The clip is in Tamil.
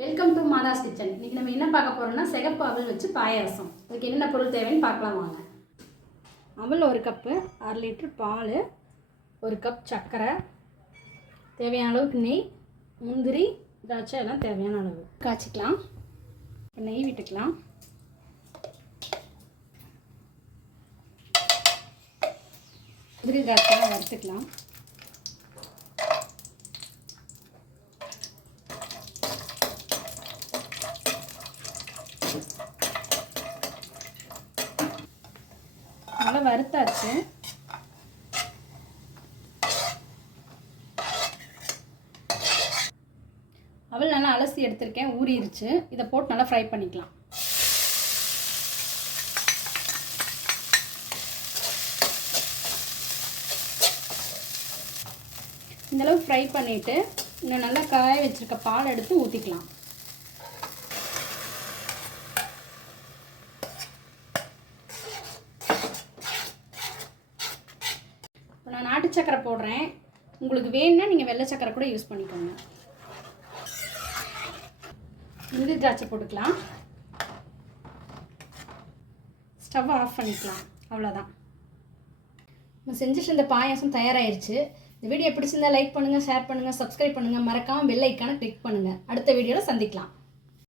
Welcome to மாதாஸ் kitchen. இன்றைக்கி நம்ம என்ன பார்க்க போகிறோம்னா சிகப்பு அவல் வச்சு பாயாசம். அதுக்கு என்னென்ன பொருள் தேவைன்னு பார்க்கலாம் வாங்க. அவல் 1 கப்பு, 1/2 லிட்டர் பால், 1 கப் சர்க்கரை, தேவையான அளவுக்கு நெய், முந்திரி, திராட்சை எல்லாம் தேவையான அளவு காய்ச்சிக்கலாம். நெய் விட்டுக்கலாம். முந்திரி திராட்சை வறுத்துக்கலாம். நல்லா வறுத்தாச்சு. அவல் நல்லா அலசி எடுத்திருக்கேன், ஊறிடுச்சு. இதை போட்டு நல்லா ஃப்ரை பண்ணிக்கலாம். இந்தளவு ஃப்ரை பண்ணிவிட்டு இன்னும் நல்லா காய வச்சுருக்க பால் எடுத்து ஊற்றிக்கலாம். நான் நாட்டு சக்கரை போடுறேன். உங்களுக்கு வேணும்னா நீங்கள் வெள்ளை சக்கரை கூட யூஸ் பண்ணிக்கோங்க. முந்திரி திராட்சை போட்டுக்கலாம். ஸ்டவ் ஆஃப் பண்ணிக்கலாம். அவ்வளோதான். நம்ம செஞ்சுட்டு இருந்த பாயாசம் தயாராகிடுச்சு. இந்த வீடியோ பிடிச்சிருந்தா லைக் பண்ணுங்கள், ஷேர் பண்ணுங்கள், சப்ஸ்கிரைப் பண்ணுங்கள். மறக்காமல் பெல் ஐக்கானை கிளிக் பண்ணுங்கள். அடுத்த வீடியோவில் சந்திக்கலாம்.